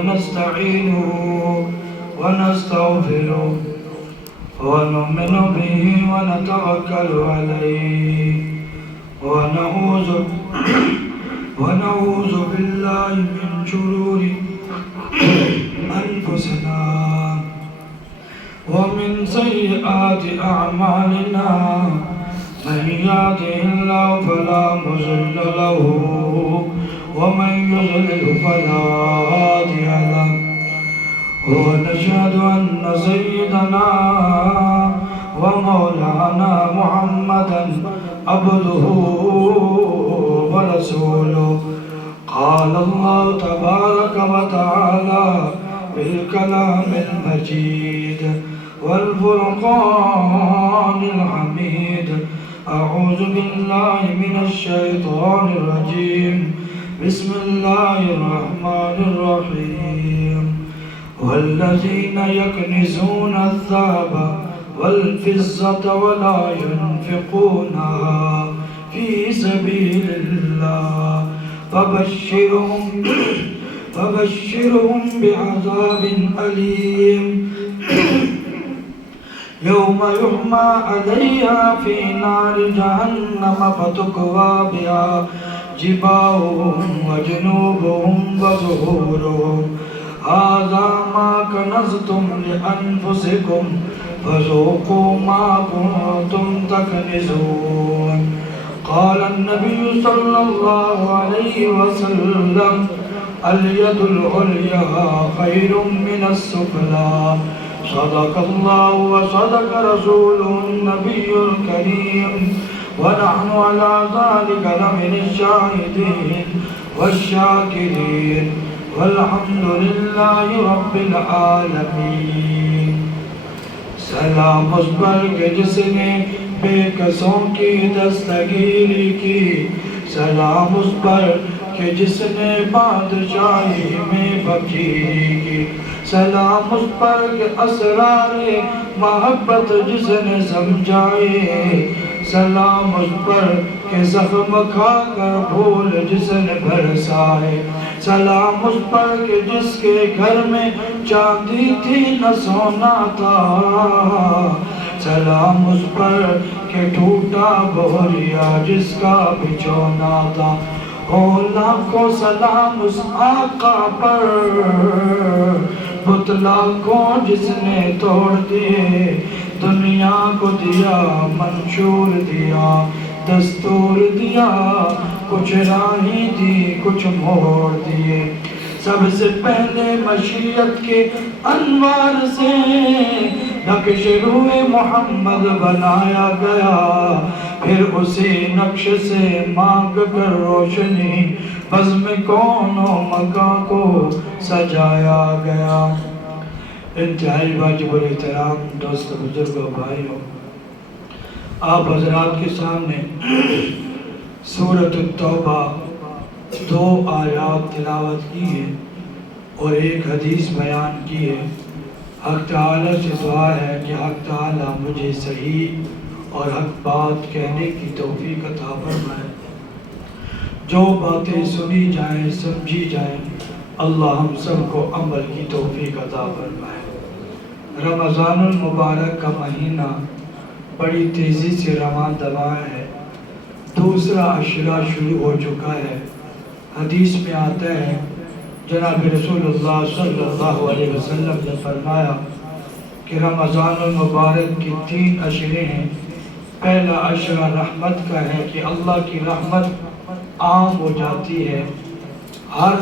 ونستعينه ونستغفره ونؤمن به ونتوكل عليه ونعوذ بالله من شرور أنفسنا ومن سيئات أعمالنا من يهده الله فلا مضل له ومن يضلل فلا هادي له ونشهد أن سيدنا ومولانا محمدا عبده ورسوله قال الله تبارك وتعالى بالكلام المجيد والفرقان الحميد أعوذ بالله من الشيطان الرجيم بسم الله الرحمن الرحيم والذين يكنزون الذهب والفضة ولا ينفقونها في سبيل الله فبشرهم بعذاب أليم يوم يحمى عليها في نار جهنم فتكوى بها جباههم وجنوبهم وظهورهم هذا ما كنزتم لأنفسكم فذوقوا ما كنتم تكنزون قال النبي صلى الله عليه وسلم اليد العليا خير من السفلى صدق الله وصدق رسوله النبي الكريم ونحن على ذلك لمن الشاهدين والشاكرين والحمد لله رب العالمين سلام اس پر کہ جس نے بے کسوں کی دستگیری کی سلام اس پر کہ جس نے بادشاہی میں فقیری کی سلام اس پر کہ اسرار محبت جس نے سمجھائے سلام اس پر کہ زخم کھا کر بھول جس نے برسائے سلام اس پر کہ جس کے گھر میں چاندی تھی نہ سونا تھا سلام اس پر کہ ٹوٹا بوریا جس کا بچھونا تھا لاکھوں سلام اس آقا پر بتلا کو جس نے توڑ دیے دنیا کو دیا منشور دیا دستور دیا کچھ راہی دی کچھ موڑ دیے سب سے پہلے مشیت کے انوار سے نقش روح محمد بنایا گیا پھر اسی نقش سے مانگ کر روشنی بزم کون و مکان کو سجایا گیا انتہائی واجب الاحترام دوست بزرگوں بھائیوں آپ حضرات کے سامنے سورۃ التوبہ 2 آیات تلاوت کی ہے اور ایک حدیث بیان کی ہے حق تعالی سے دعا ہے کہ حق تعالی مجھے صحیح اور حق بات کہنے کی توفیق عطا فرمائے جو باتیں سنی جائیں سمجھی جائیں اللہ ہم سب کو عمل کی توفیق عطا فرمائے رمضان المبارک کا مہینہ بڑی تیزی سے رواں دواں ہے دوسرا عشرہ شروع ہو چکا ہے حدیث میں آتا ہے جناب رسول اللہ صلی اللہ علیہ وسلم نے فرمایا کہ رمضان المبارک کی 3 عشرے ہیں پہلا عشرہ رحمت کا ہے کہ اللہ کی رحمت عام ہو جاتی ہے ہر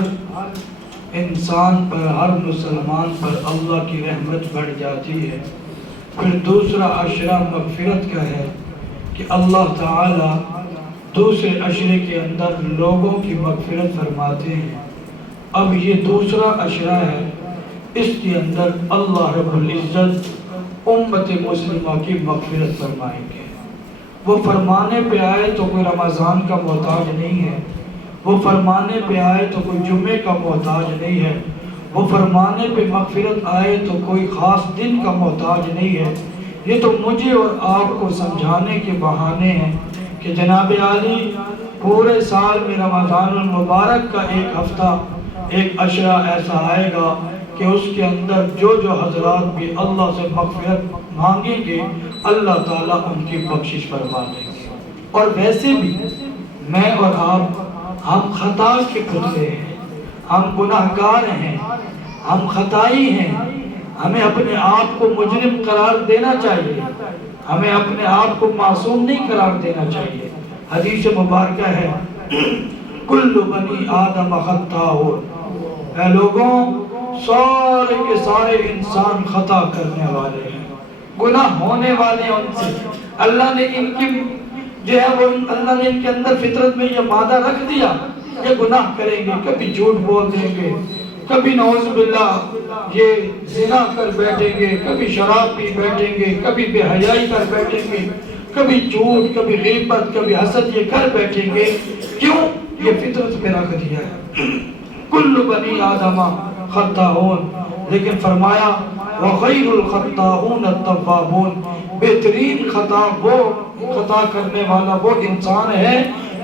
انسان پر ہر مسلمان پر اللہ کی رحمت بڑھ جاتی ہے پھر دوسرا عشرہ مغفرت کا ہے کہ اللہ تعالی دوسرے عشرے کے اندر لوگوں کی مغفرت فرماتے ہیں اب یہ دوسرا عشرہ ہے اس کے اندر اللہ رب العزت امت مسلمہ کی مغفرت فرمائیں گے وہ فرمانے پہ آئے تو کوئی رمضان کا محتاج نہیں ہے وہ فرمانے پہ آئے تو کوئی جمعے کا محتاج نہیں ہے وہ فرمانے پہ مغفرت آئے تو کوئی خاص دن کا محتاج نہیں ہے یہ تو مجھے اور آپ کو سمجھانے کے بہانے ہیں کہ جناب عالی پورے سال میں رمضان المبارک کا ایک ہفتہ ایک عشرہ ایسا آئے گا کہ اس کے اندر جو حضرات بھی اللہ سے مغفرت مانگیں گے اللہ تعالیٰ ان کی بخشش فرما دیں گے۔ اور ویسے بھی میں اور آپ ہم خطا کے پتلے ہیں، ہم گناہگار ہیں، ہم خطائی ہیں، ہمیں اپنے آپ کو مجرم قرار دینا چاہیے، ہمیں اپنے آپ کو معصوم نہیں قرار دینا چاہیے۔ حدیث مبارکہ ہے کل بنی آدم خطاؤن، اے لوگوں سارے کے سارے انسان خطا کرنے والے ہیں، گناہ ہونے والے ہیں۔ ان سے اللہ نے ان کی جو ہے وہ اللہ نے ان کے اندر فطرت میں یہ مادہ رکھ دیا، یہ گناہ کریں گے، کبھی جھوٹ بول دیں گے، کبھی نعوذ باللہ یہ زنا کر بیٹھیں گے، کبھی شراب پی بیٹھیں گے، کبھی بے حیائی کر بیٹھیں گے، کبھی جھوٹ، کبھی غیبت، کبھی حسد، یہ کر بیٹھیں گے۔ کیوں؟ یہ فطرت میں رکھ دیا ہے۔ کل بنی آدم خطاؤن، لیکن فرمایا وخیر الخطاؤن التوابون، بہترین خطا وہ خطا کرنے والا وہ انسان ہے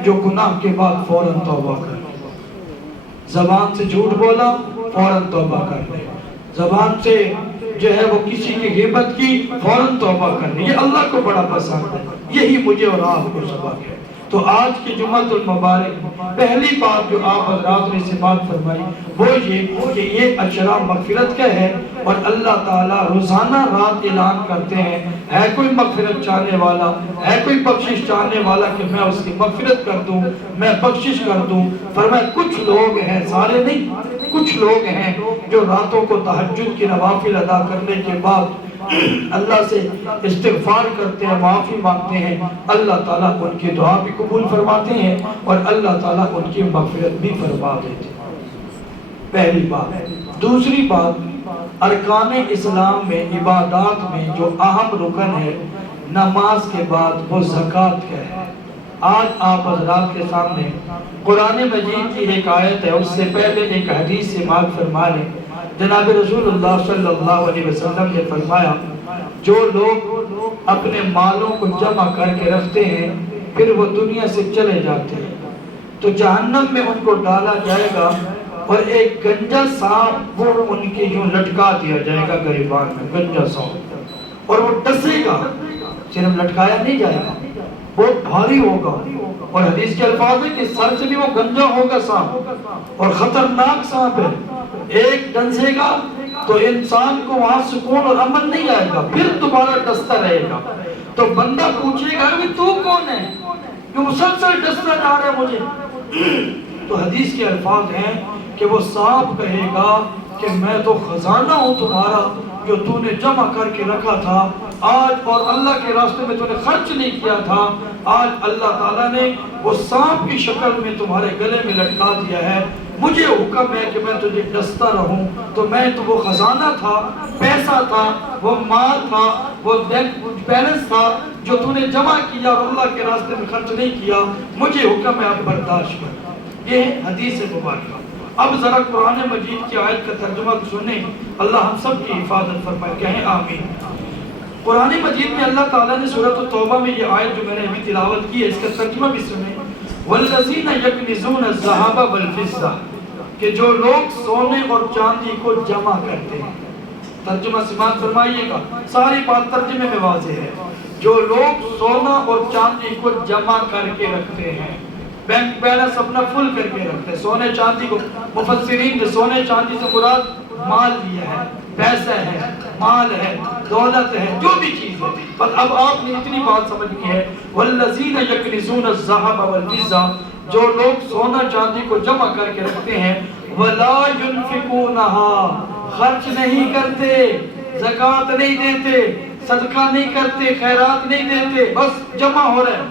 جو گناہ کے بعد فوراً توبہ کرے۔ زبان سے جھوٹ بولا فوراً توبہ کر لے، زبان سے جو ہے وہ کسی کی غیبت کی فوراً توبہ کر لے، یہ اللہ کو بڑا پسند ہے، یہی مجھے اور آپ کو سبق ہے۔ تو آج کی جمعۃ المبارک پہلی بات جو آپ حضرات نے سے بات فرمائی وہ یہ کہ یہ عشرہ مغفرت کا ہے، اور اللہ تعالیٰ روزانہ رات اعلان کرتے ہیں ہے کوئی مغفرت چاہنے والا، ہے کوئی بخشش چاہنے والا کہ میں اس کی مغفرت کر دوں، میں بخشش کر دوں۔ فرمایا کچھ لوگ ہیں، سارے نہیں، کچھ لوگ ہیں جو راتوں کو تہجد کی نوافل ادا کرنے کے بعد اللہ سے استغفار کرتے ہیں، معافی مانگتے ہیں، اللہ تعالیٰ ان کی دعا بھی قبول فرماتے ہیں اور اللہ تعالیٰ ان کی مغفرت بھی فرما دیتے ہیں۔ پہلی بات۔ دوسری بات، ارکان اسلام میں عبادات میں جو اہم رکن ہے نماز کے بعد وہ زکوٰۃ کا ہے۔ آج آپ حضرات کے سامنے قرآن مجید کی ایک آیت ہے، اس سے پہلے ایک حدیث سے سماعت فرما لیں۔ جناب رسول اللہ صلی اللہ علیہ وسلم نے فرمایا جو لوگ اپنے مالوں کو جمع کر کے رکھتے ہیں پھر وہ دنیا سے چلے جاتے ہیں تو جہنم میں ان کو ڈالا جائے گا، اور ایک گنجا سانپ وہ ان کی جو لٹکا دیا جائے گا گریبان میں، گنجا سانپ، اور وہ ڈسے گا، صرف لٹکایا نہیں جائے گا، بہت بھاری ہوگا، اور حدیث کے الفاظ ہے کہ سر سے بھی وہ گنجا ہوگا سانپ، اور خطرناک سانپ ہے، ایک ڈنسے گا تو انسان کو وہاں سکون اور امن نہیں آئے گا، پھر دوبارہ ڈستا رہے گا۔ تو بندہ پوچھے گا کہ تو کون ہے جو مسلسل ڈستا جا رہا ہے مجھے؟ تو حدیث کے الفاظ ہیں کہ وہ سانپ کہے گا کہ میں تو خزانہ ہوں تمہارا جو تو نے جمع کر کے رکھا تھا آج، اور اللہ کے راستے میں تو نے خرچ نہیں کیا تھا، آج اللہ تعالیٰ نے وہ سانپ کی شکل میں تمہارے گلے میں لٹکا دیا ہے، مجھے حکم ہے کہ میں تجھے ڈستا رہوں۔ تو میں تو وہ خزانہ تھا، پیسہ تھا، وہ مال تھا، وہ بیلنس تھا جو تو نے جمع کیا اور اللہ کے راستے میں خرچ نہیں کیا، مجھے حکم ہے اب برداشت کر۔ یہ ہے حدیث مبارکہ۔ اب ذرا قرآن مجید کی آیت کا ترجمہ سنیں، اللہ ہم سب کی حفاظت فرمائے، کہیں آمین۔ قرآن مجید میں اللہ تعالیٰ نے سورۃ التوبہ میں یہ آیت جو میں نے ابھی تلاوت کی ہے اس کا ترجمہ بھی سنیں، وَالَّذِينَ يَكْنِزُونَ الذَّهَبَ وَالْفِضَّةَ، کہ جو لوگ سونے اور چاندی کو جمع کرتے ہیں۔ ترجمہ سماعت فرمائیے گا، ساری بات ترجمے میں واضح ہے۔ جو لوگ سونا اور چاندی کو جمع کر کے رکھتے ہیں، بینک بیلنس اپنا فل کر کے رکھتے ہیں، سونے چاندی کو، مفسرین نے سونے چاندی سے مراد مال لیا ہے، پیسہ ہے، مال ہے، دولت ہے، جو بھی چیز ہے۔ پر اب آپ نے اتنی بات سمجھنی ہے، وَالَّذِينَ يَكْنِزُونَ الذَّهَبَ وَالْفِضَّةَ، جو لوگ سونا چاندی کو جمع کر کے رکھتے ہیں، وَلَا يُنْفِقُونَهَا، خرچ نہیں کرتے، زکوٰۃ نہیں دیتے، صدقہ نہیں کرتے، خیرات نہیں دیتے، بس جمع ہو رہے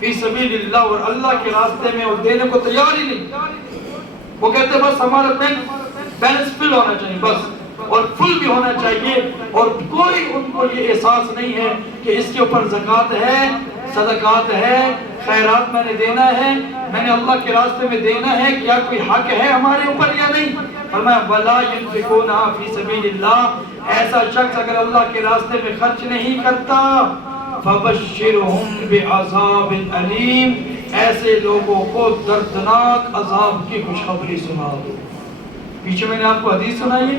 فی سبیل اللہ، اور اللہ کے راستے میں وہ دینے کو تیار ہی نہیں۔ وہ کہتے بس ہمارا بینک بیلنس فل ہونا چاہیے، بس، اور فل بھی ہونا چاہیے، اور کوئی ان کو یہ احساس نہیں ہے کہ اس کے اوپر زکوٰۃ ہے، صدقات ہے، خیرات میں نے دینا ہے، میں نے اللہ کے راستے میں دینا ہے، کیا کوئی حق ہے ہمارے اوپر یا نہیں؟ فرمایا وَلَا يُنْفِقُونَهَا فِي سَبِيلِ اللَّهِ، ایسا شخص اگر اللہ کے راستے میں خرچ نہیں کرتا، فَبَشِّرْهُمْ بِعَذَابٍ أَلِيمٍ، ایسے لوگوں کو دردناک عذاب کی خوشخبری سنا دو۔ پیچھے میں نے آپ کو حدیث سنائی ہے،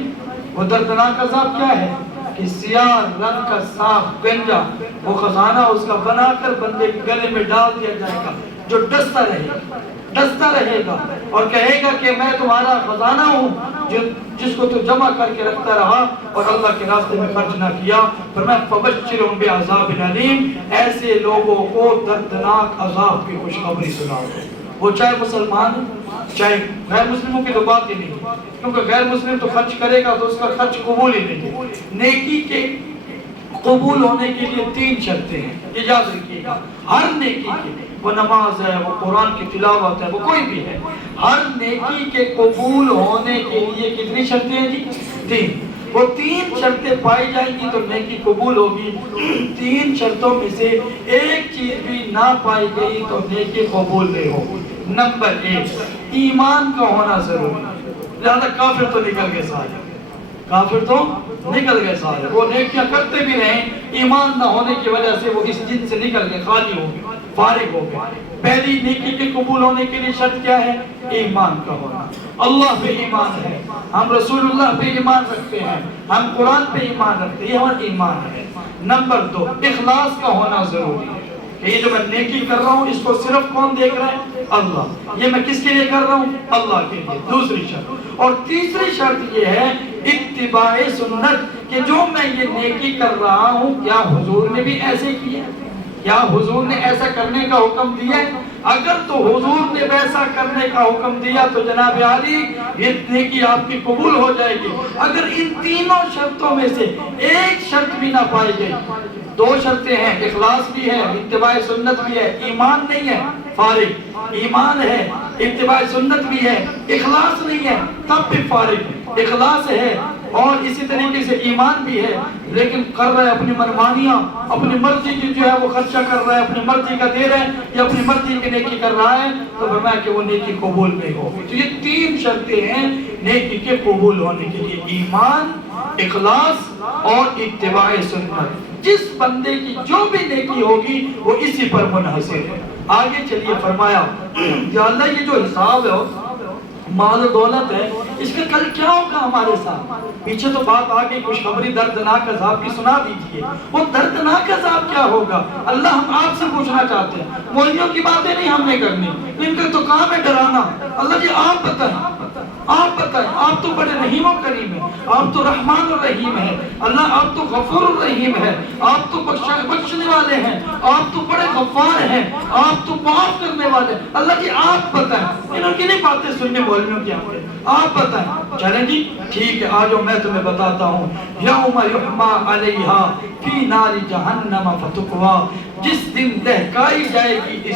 وہ دردناک عذاب کیا ہے کہ سیاہ رنگ کا صاف گنجا وہ خزانہ اس کا بنا کر بندے کے گلے میں ڈال دیا جائے گا، جو ڈستا رہے گا اور کہے گا کہ میں تمہارا خزانہ ہوں جس کو تو جمع کر کے رکھتا رہا اور اللہ کے راستے میں خرچ نہ کیا۔ فرمایا فبشرہم بعذاب علیم، ایسے لوگوں کو دردناک عذاب کی خوشخبری سناؤ، وہ چاہے مسلمان ہو چاہے غیر مسلموں کی تو بات ہی نہیں، کیونکہ غیر مسلم تو خرچ کرے گا تو اس کا خرچ قبول ہی نہیں ہے۔ نیکی کے قبول ہونے کے لیے 3 شرطیں ہیں، یہ یاد رکھیے گا، ہر نیکی کی، وہ نماز ہے، وہ قرآن کی تلاوت ہے، وہ کوئی بھی ہے، ہر نیکی کے قبول ہونے کے لیے کتنی شرطیں ہیں جی؟ 3۔ وہ 3 شرطیں پائی جائیں گی تو نیکی قبول ہوگی۔ 3 شرطوں میں سے ایک چیز بھی نہ پائی گئی تو نیکی قبول نہیں ہوگی۔ نمبر 1، ایمان کا ہونا ضروری ہے، لہذا کافر تو نکل گئے سارے، کافر تو نکل گئے سارے، وہ نیکیاں کرتے بھی رہیں، ایمان نہ ہونے کی وجہ سے وہ اس جن سے نکل گئے، خالی ہو گئے، فارغ ہو گئے۔ پہلی نیکی کے قبول ہونے کے لیے شرط کیا ہے؟ ایمان کا ہونا، اللہ پہ ایمان ہے، ہم رسول اللہ پہ ایمان رکھتے ہیں، ہم قرآن پہ ایمان رکھتے ہیں، یہ ہمارا ایمان ہے۔ نمبر 2، اخلاص کا ہونا ضروری ہے کہ یہ جو میں نیکی کر رہا ہوں اس کو صرف کون دیکھ رہا ہے؟ اللہ، یہ میں کس کے لیے کر رہا ہوں؟ اللہ کے لیے، دوسری شرط۔ اور تیسری شرط یہ ہے اتباع سنت، کہ جو میں یہ نیکی کر رہا ہوں کیا حضور نے بھی ایسے کیا؟ کیا حضور نے ایسا کرنے کا حکم دیا ہے؟ اگر تو حضور نے ویسا کرنے کا حکم دیا تو جناب عالی یہ نیکی آپ کی قبول ہو جائے گی۔ اگر ان تینوں شرطوں میں سے ایک شرط بھی نہ پائی گئی، 2 شرطیں ہیں، اخلاص بھی ہے، اتباع سنت بھی ہے، ایمان نہیں ہے فارغ، ایمان ہے، اتباع سنت بھی ہے، اخلاص نہیں ہے تب بھی فارغ، اخلاص ہے اور اسی طریقے سے ایمان بھی ہے لیکن کر رہا ہے اپنی منمانیاں، اپنی مرضی کی جو ہے وہ خرچہ کر رہا ہے، اپنی مرضی کا دے رہا ہے یا اپنی مرضی کی نیکی کر رہا ہے، تو فرمایا کہ وہ نیکی قبول نہیں ہوگی۔ تو یہ 3 شرطیں ہیں نیکی کے قبول ہونے کے لیے، ایمان، اخلاص اور اتباع سنت۔ جس بندے کی جو بھی نیکی ہوگی وہ اسی پر منحصر ہے۔ آگے چلیے، فرمایا یا اللہ یہ جو حساب ہے مال و دولت ہے اس کا کل کیا ہوگا ہمارے ساتھ؟ پیچھے تو بات آگئی خوشخبری دردناک عذاب کی سنا دیجئے، وہ دردناک عذاب کیا ہوگا؟ اللہ ہم آپ سے پوچھنا چاہتے ہیں، مولویوں کی باتیں نہیں ہم نے کرنی، ان کا تو کام ہے ڈرانا۔ اللہ جی آپ بتائیں، آپ بتائیں، آپ تو بڑے رحیم و کریم ہیں، آپ تو رحمان الرحیم ہیں، اللہ آپ تو غفور الرحیم ہیں، آپ تو بخشنے والے ہیں، آپ تو بڑے غفار ہیں، آپ تو معاف کرنے والے ہیں۔ اللہ جی آپ بتائیں، انہوں کی نہیں باتیں سننے مولویوں کی آتے، آپ بتائیں۔ چلیں جی ٹھیک ہے، آجو میں تمہیں بتاتا ہوں۔ یوم یحما علیہا فی نار جہنم فتقوا، جس دن دہکائی جائے گی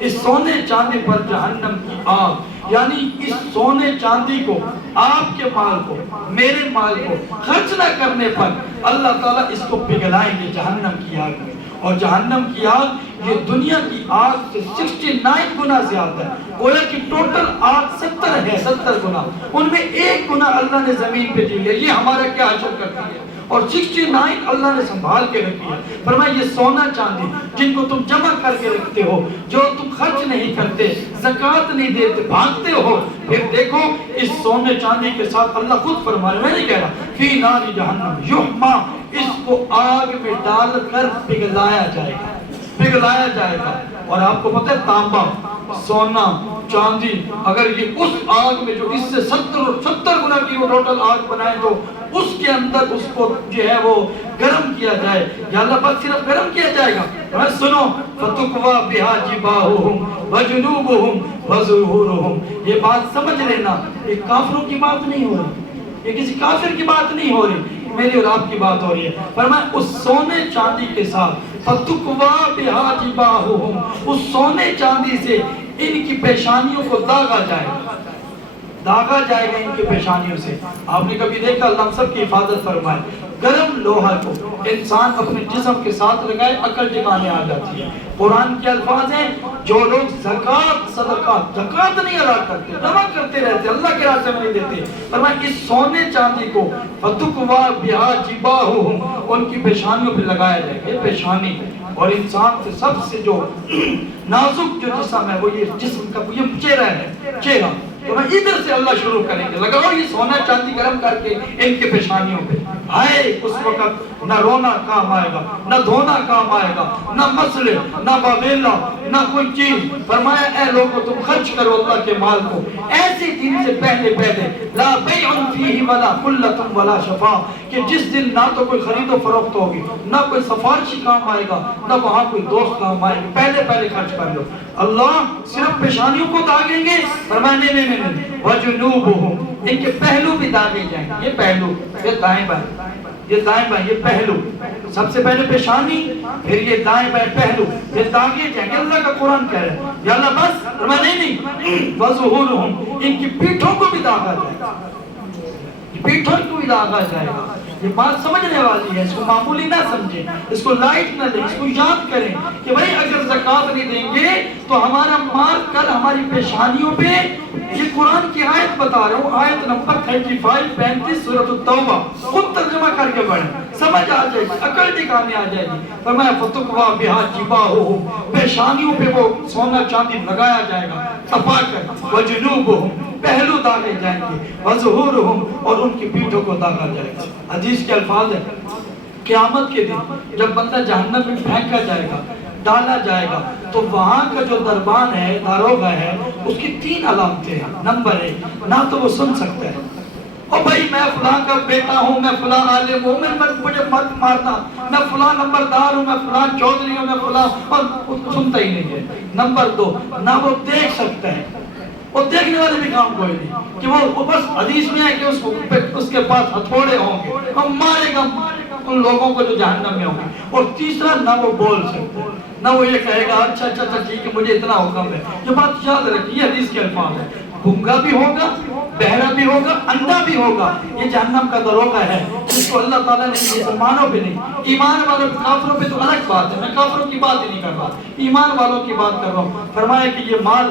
اس سونے چاندی پر جہنم کی آگ، یعنی اس سونے چاندی کو، آپ کے مال کو، میرے مال کو خرچ نہ کرنے پر اللہ تعالیٰ اس کو پگھلائیں گے جہنم کی آگ میں۔ اور جہنم کی آگ یہ دنیا کی آگ سے 69 گنا زیادہ ہے، گویا کہ ٹوٹل آگ 70 ہے، 70 گنا، ان میں 1 گنا اللہ نے زمین پہ دی ہے، یہ ہمارا کیا حشر کرتی ہے، اور 69 اللہ نے سنبھال کے رکھی ہے۔ فرمایا یہ سونا چاندی جن کو تم جمع کر کے رکھتے ہو، جو تم خرچ نہیں کرتے، زکوٰۃ نہیں دیتے، بھاگتے ہو، پھر دیکھو اس سونے چاندی کے ساتھ اللہ خود فرما رہا ہے، میں نہیں کہہ رہا، فی نار جہنم یحما، اس کو آگ میں ڈال کر پگھلایا جائے گا، پگھلایا جائے گا۔ اور آپ کو پتہ ہے تانبا، سونا، چاندی، اگر یہ اس آگ میں جو اس سے 70 گنا کی وہ ٹوٹل آگ بنائے تو اس کے اندر اس کو جو ہے وہ گرم کیا جائے، یا اللہ پاک صرف گرم کیا جائے گا، سنو فَتُقْوَى بِهَا جِبَاهُهُمْ وَجُنُوبُهُمْ وَظُهُورُهُمْ، یہ بات سمجھ لینا، یہ کافروں کی بات نہیں ہو رہی، یہ کسی کافر کی بات نہیں ہو رہی، میری اور آپ کی بات ہو رہی ہے۔ فرمایا اس سونے چاندی کے ساتھ فَتُقْوَى بِهَا جِبَاهُهُمْ، اس سونے چاندی سے ان کی پیشانیوں کو داغا جائے گا، داغا جائے گا ان کی پیشانیوں سے۔ آپ نے کبھی دیکھا، اللہ ہم سب کی حفاظت فرمائے، گرم لوہا کو انسان اپنے جسم کے ساتھ لگائے عقل ٹھکانے آ جاتی ہے۔ قرآن کے الفاظ ہیں جو لوگ زکوٰۃ صدقات زکوٰۃ نہیں ادا کرتے، جمع کرتے رہتے، اللہ کے راستے میں نہیں دیتے، فرمایا اس سونے چاندی کو فَتُقْوَى بِهَا جِبَاهُهُمْ، ان کی پیشانیوں پہ لگایا جائے گا، پیشانی۔ اور انسان سے سب سے جو نازک جو جسم ہے وہ یہ جسم کا یہ چہرہ ہے، چہرہ تو میں ادھر سے اللہ شروع کریں گے، لگاؤ یہ سونا چاندی گرم کر کے ان کے پیشانیوں پہ، ہائے اس وقت نہ رونا کام آئے گا، نہ دھونا کام آئے گا، نہ مسئلے، نہ باویلا، نہ کوئی چیز۔ فرمایا اے لوگوں تم خرچ کرو اللہ کے مال کو ایسے دن سے پہلے لا بیع فیہ ولا خلۃ ولا شفاع، کہ جس دن نہ تو کوئی خرید و فروخت ہوگی، نہ کوئی سفارشی کام آئے گا، نہ وہاں کوئی دوست کام آئے گا، پہلے خرچ کر لو۔ اللہ صرف پیشانیوں کو داغیں گے؟ فرمایا نہیں، وجنوبہم، ان کے پہلو بھی داغے جائیں گے، یہ پہلو، یہ دائیں بائیں، یہ دائیں بائیں، یہ پہلو، سب سے پہلے پیشانی، پھر یہ دائیں بائیں پہلو، یہ داغے جائیں گے۔ اللہ کا قرآن کہہ رہا ہے یا اللہ بس؟ فرمایا نہیں، وظہورہم، ان کی پیٹھوں کو بھی داغا جائے گا، پیٹھوں کو بھی داغا جائے گا۔ یہ بات سمجھنے والی ہے، اس کو معمولی نہ سمجھیں، اس کو لائٹ نہ لیں، اس کو یاد کریں کہ بھائی اگر زکوٰۃ نہیں دیں گے تو ہمارا مال کل ہماری پیشانیوں پہ، یہ قرآن کی آیت بتا رہا ہوں، آیت نمبر 35 سورۃ التوبہ، خود ترجمہ کر کے پڑھیں، سمجھ آ جائے گی، عقل ٹھکانے آ جائے گی۔ فرمایا فتقوا بہا جباہہم، پیشانیوں پہ وہ سونا چاندی لگایا جائے گا صفا کر، وجنوبہم، پہلو داغے جائیں گے، وظہورہم، اور ان کی پیٹھوں کو داغا جائے گا۔ حدیث کے الفاظ ہیں قیامت کے دن جب بندہ جہنم میں پھینکا جائے گا، ڈالا جائے گا، تو وہاں کا جو دربان ہے، داروغہ ہے، اس کی 3 علامتیں ہیں۔ نمبر 1، نہ تو وہ سن سکتا ہے، او بھائی میں فلاں کا بیٹا ہوں، میں فلاں عالم ہوں، مجھے مت مارنا، میں فلاں نمبردار ہوں، میں فلاں چودھری ہوں، میں فلاں، اور سنتا ہی نہیں ہے۔ نمبر 2، نہ وہ دیکھ سکتا ہے، وہ دیکھنے والے بھی کام کوئی نہیں، کہ وہ بس حدیث میں ہے کہ اس کے پاس ہتھوڑے ہوں گے، وہ مارے گا ان لوگوں کو جو جہنم میں ہوں گے۔ اور تیسرا، نہ وہ بول سکتا ہے، نہ وہ یہ کہے گا اچھا ٹھیک ہے مجھے اتنا حکم ہے۔ یہ بات یاد رکھیے، یہ حدیث کے الفاظ ہے۔ گنگا بھی ہوگا، بہرا بھی ہوگا، اندھا بھی ہوگا، یہ جہنم کا دروغہ ہے، جس کو اللہ تعالیٰ نے مسلمانوں پہ نہیں، ایمان والوں پہ، کافروں پہ تو الگ بات ہے، میں کافروں کی بات ہی نہیں کر رہا، ایمان والوں کی بات کر رہا ہوں۔ فرمایا کہ یہ مال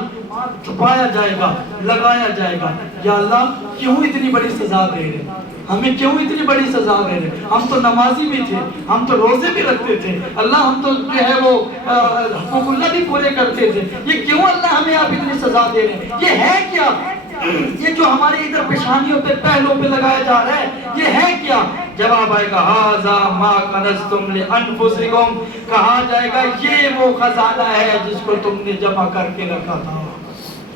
چھپایا جائے گا، لگایا جائے گا۔ یا اللہ کیوں اتنی بڑی سزا دے رہے، ہمیں کیوں اتنی بڑی سزا دے رہے؟ ہم تو نمازی بھی تھے، ہم تو روزے بھی رکھتے تھے، اللہ ہم تو جو ہے وہ حقوق اللہ بھی پورے کرتے تھے، یہ کیوں اللہ ہمیں آپ اتنی سزا دے رہے ہیں؟ یہ ہے کیا؟ یہ جو ہمارے ادھر پیشانیوں پہ، پہلوں پہ لگایا جا رہا ہے، یہ ہے کیا؟ جواب آئے گا ھذا ما کنزتم لانفسکم، کہا جائے گا یہ وہ خزانہ ہے جس کو تم نے جمع کر کے رکھا تھا،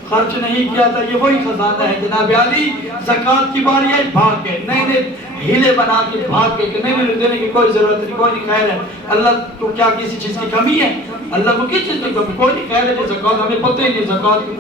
خرچ نہیں کیا تھا، یہ وہی خزانہ ہے۔ جناب علی زکوٰۃ کی باری آئی، بھاگ گئے، نئے ہیلے بنا کے بھاگ گئے کہ نہیں دینے کی کوئی ضرورت نہیں، کوئی نہیں، خیر ہے، اللہ کو کیا کسی چیز کی کمی ہے؟ اللہ کو کس چیز کی کمی؟ کوئی نہیں، خیر ہے کہ زکوٰۃ ہمیں پتہ ہی نہیں، زکوٰۃ کی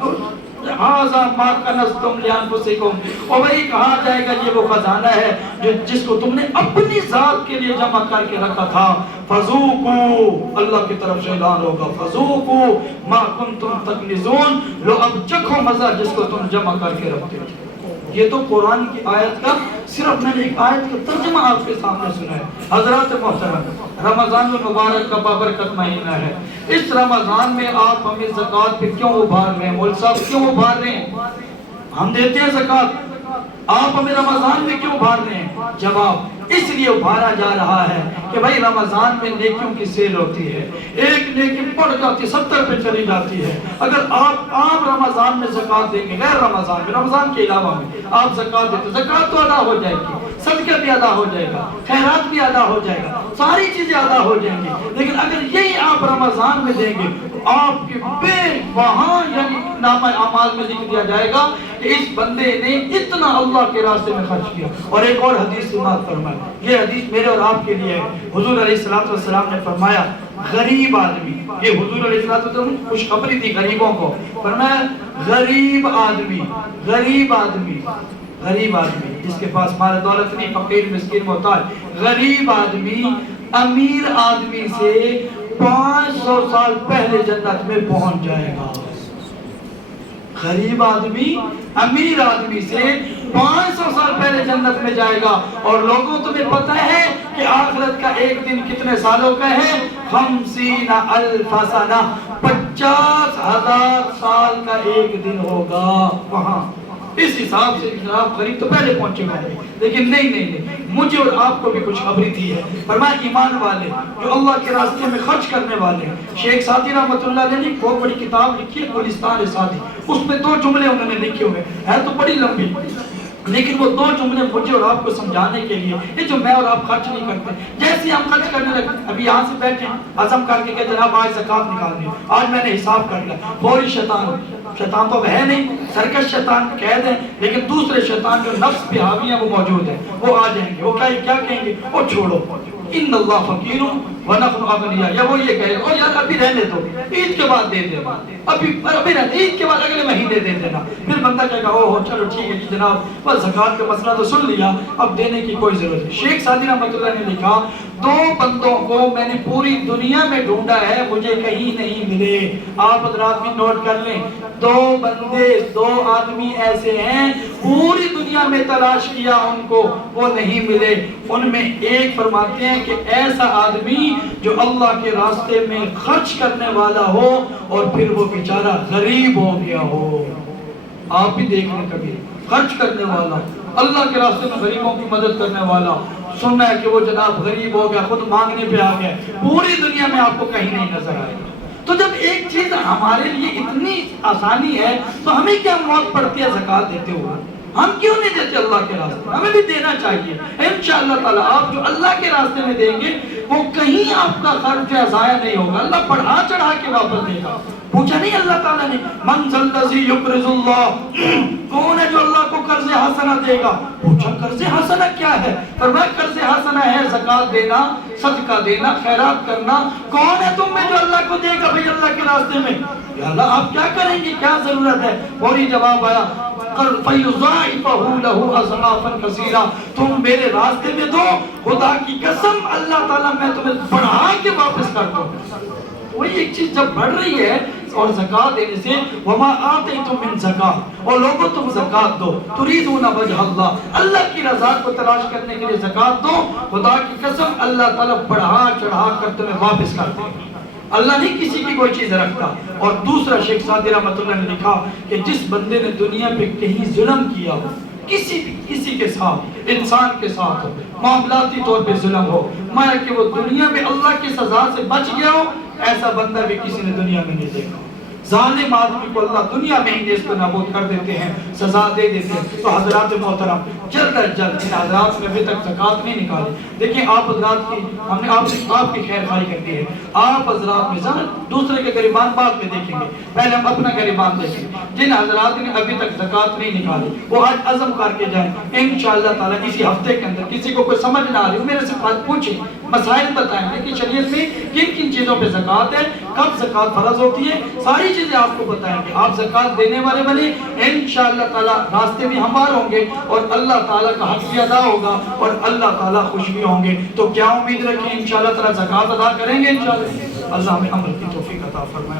ھذا ما کنزتم لانفسکم، اور وہی کہا جائے گا یہ وہ خزانہ ہے جس کو تم نے اپنی ذات کے لیے جمع کر کے رکھا تھا۔ فذوقوا، اللہ کی طرف سے اعلان ہوگا، فذوقوا ما کنتم تکنزون، لو اب چکھو مزہ جس کو تم جمع کر کے رکھتے تھے۔ یہ تو قرآن کی آیت کا، صرف میں نے ایک آیت کا ترجمہ آپ کے سامنے سنا ہے۔ حضرات محترم، رمضان المبارک کا بابرکت مہینہ ہے، اس رمضان میں آپ ہمیں زکوٰۃ پہ کیوں ابھار رہے ہیں؟ مول صاحب کیوں ابھار رہے ہیں؟ ہم دیتے ہیں زکوٰۃ، آپ ہمیں رمضان میں کیوں ابھار رہے ہیں؟ جواب اس لیے ابھارا جا رہا ہے کہ بھائی رمضان میں نیکیوں کی سیل ہوتی ہے، ایک نیکی بڑھ جاتی 70 پہ چلی جاتی ہے۔ اگر آپ رمضان میں زکوٰۃ دیں گے، غیر رمضان میں، رمضان کے علاوہ میں آپ زکوٰۃ دیتے، زکوٰۃ تو ادا ہو جائے گی، صدقہ بھی ادا ہو جائے گا، خیرات بھی ادا ہو جائے گا، ساری چیزیں ادا ہو جائیں گی۔ لیکن اگر یہی آپ رمضان میں دیں گے تو آپ کے بے وہاں یعنی نامہ اعمال میں لکھ دیا جائے گا کہ اس بندے نے اتنا اللہ کے راستے میں خرچ کیا۔ اور ایک اور حدیث سماعت فرمائے، یہ حدیث میرے اور آپ کے لیے ہے۔ حضور علیہ السلام نے فرمایا غریب آدمی، یہ حضور علیہ السلام خوشخبری تھی غریبوں کو، فرمایا غریب آدمی، غریب آدمی، غریب آدمی جس کے پاس مال دولت نہیں، فقیر مسکین محتاج، غریب آدمی امیر آدمی سے 500 سال پہلے جنت میں پہنچ جائے گا۔ غریب آدمی امیر آدمی سے 500 سال پہلے جنت میں جائے گا۔ اور لوگوں تمہیں پتہ ہے کہ آخرت کا ایک دن کتنے سالوں کا ہے؟ 50,000 سنہ، 50,000 سال کا ایک دن ہوگا وہاں۔ اس حساب سے جناب غریب تو پہلے پہنچے گئے، لیکن نہیں، مجھے اور آپ کو بھی کچھ خبری دی ہے۔ فرمایا ایمان والے جو اللہ کے راستے میں خرچ کرنے والے ہیں۔ شیخ سعدی رحمۃ اللہ علیہ نے بہت بڑی کتاب لکھی ہے گلستان سعدی، اس میں 2 جملے انہوں نے لکھے ہوئے ہیں تو بڑی لمبی، لیکن وہ 2 جملے مجھے اور آپ کو سمجھانے کے لیے، یہ جو میں اور آپ خرچ نہیں کرتے، جیسے ہم خرچ کرنے لگے، ابھی یہاں سے بیٹھے عزم کر کے کہ جناب آج زکوٰۃ نکالنی ہے، آج میں نے حساب کر لیا، فوری شیطان تو ہے نہیں، سرکش شیطان کہہ دیں، لیکن دوسرے شیطان جو نفس پہ حاوی ہیں وہ موجود ہیں، وہ آ جائیں گے، وہ کیا کہیں گے، وہ چھوڑو ان اللہ فقیر ونحن اغنیاء، یا وہ یہ کہے او یار ابھی رہنے دو، عید کے بعد دے دینا، ابھی رہنے، عید کے بعد اگلے مہینے دے دینا، پھر بندہ کہے گا او چلو ٹھیک ہے جی جناب بس زکوٰۃ کا مسئلہ تو سن لیا، اب دینے کی کوئی ضرورت نہیں۔ شیخ سعدی رحمۃ اللہ نے لکھا 2 بندوں کو میں نے پوری دنیا میں ڈھونڈا ہے، مجھے کہیں نہیں ملے۔ آپ حضرات بھی نوٹ کر لیں، 2 بندے 2 آدمی ایسے ہیں پوری دنیا میں تلاش کیا ان کو، وہ نہیں ملے۔ ان میں ایک فرماتے ہیں کہ ایسا آدمی جو اللہ کے راستے میں خرچ کرنے والا ہو اور پھر وہ بیچارہ غریب ہو گیا ہو۔ آپ بھی دیکھ لیں کبھی خرچ کرنے والا، اللہ کے راستے میں غریبوں کی مدد کرنے والا، سننا ہے کہ وہ جناب غریب ہو گیا، خود مانگنے پہ آ گیا، پوری دنیا میں آپ کو کہیں نہیں نظر آئے گا۔ تو جب ایک چیز ہمارے لیے اتنی آسانی ہے تو ہمیں کیا موت پڑتی ہے زکوٰۃ دیتے ہوئے؟ ہم کیوں نہیں دیتے اللہ کے راستے میں؟ ہمیں بھی دینا چاہیے۔ انشاءاللہ تعالیٰ آپ جو اللہ کے راستے میں دیں گے وہ کہیں آپ کا خرچ ضائع نہیں ہوگا، اللہ بڑھا چڑھا کے واپس دے گا۔ پوچھا نہیں اللہ تعالیٰ نے من ذا الذی یقرض اللہ، کون ہے جو اللہ کو قرض حسنہ دے گا؟ پوچھا قرض حسنہ کیا ہے؟ فرمایا قرض حسنہ ہے زکوٰۃ دینا، صدقہ دینا، خیرات کرنا۔ کون ہے تم میں جو اللہ کو دے گا بھئی اللہ کے راستے میں؟ یا اللہ آپ کیا کریں گے، کیا ضرورت ہے؟ فوری جواب آیا فَيُضَاعِفَهُ لَهُ أَضْعَافًا كَثِيرًا، تم میرے راستے میں دو، خدا کی قسم اللہ تعالیٰ میں تمہیں بڑھا کے واپس کر دوں۔ وہی ایک چیز جب بڑھ رہی ہے اور زکوٰۃ دینے سے وَمَا آتَيْتُم مِّن زَكَاةٍ، اور لوگوں تم زکوٰۃ دو، تُرِيدُونَ وَجْهَ اللَّهِ، اللہ کی رضا کو تلاش کرنے کے لیے زکوٰۃ دو، خدا کی قسم اللہ تعالیٰ بڑھا چڑھا کر تمہیں واپس کر دے گا۔ اللہ نہیں کسی کی کوئی چیز رکھتا۔ اور دوسرا شیخ سعدی رحمۃ اللہ نے لکھا کہ جس بندے نے دنیا پہ کہیں ظلم کیا ہو، کسی کے ساتھ، انسان کے ساتھ ہو، معاملاتی طور پہ ظلم ہو، مگر کہ وہ دنیا میں اللہ کی سزا سے بچ گیا ہو، ایسا بندہ بھی کسی نے دنیا میں نہیں دیکھا۔ ظالم آدمی کو اللہ دنیا میں ہی نیست و نابود کر دیتے ہیں، سزا دے دیتے ہیں۔ تو حضرات محترم جلد از جلد ان حضرات نے ابھی تک زکوٰۃ نہیں نکالی، دیکھیں آپ حضرات کی ہم نے آپ کی خیر خواہی کرنی ہے، آپ حضرات میں ذرا دوسرے کے غریبان بعد میں دیکھیں گے، پہلے ہم اپنا غریبان دیکھیں گے۔ جن حضرات نے ابھی تک زکوٰۃ نہیں نکالی وہ آج عزم کر کے جائیں، انشاءاللہ تعالیٰ اسی ہفتے کے اندر۔ کسی کو کوئی سمجھ نہ آ رہی ہو میرے سے بات پوچھیں، مسائل بتائیں گے کہ شریعت میں کن کن چیزوں پہ زکوٰۃ ہے، کب زکوٰۃ فرض ہوتی ہے، ساری چیزیں آپ کو بتائیں گے۔ آپ زکوٰۃ دینے والے بنے، انشاءاللہ تعالیٰ راستے بھی ہموار ہوں گے اور اللہ تعالیٰ کا حق بھی ادا ہوگا اور اللہ تعالیٰ خوش بھی ہوں گے۔ تو کیا امید رکھیں انشاءاللہ تعالیٰ زکوٰۃ ادا کریں گے انشاءاللہ۔ اللہ ہمیں عمل کی توفیق عطا فرمائے۔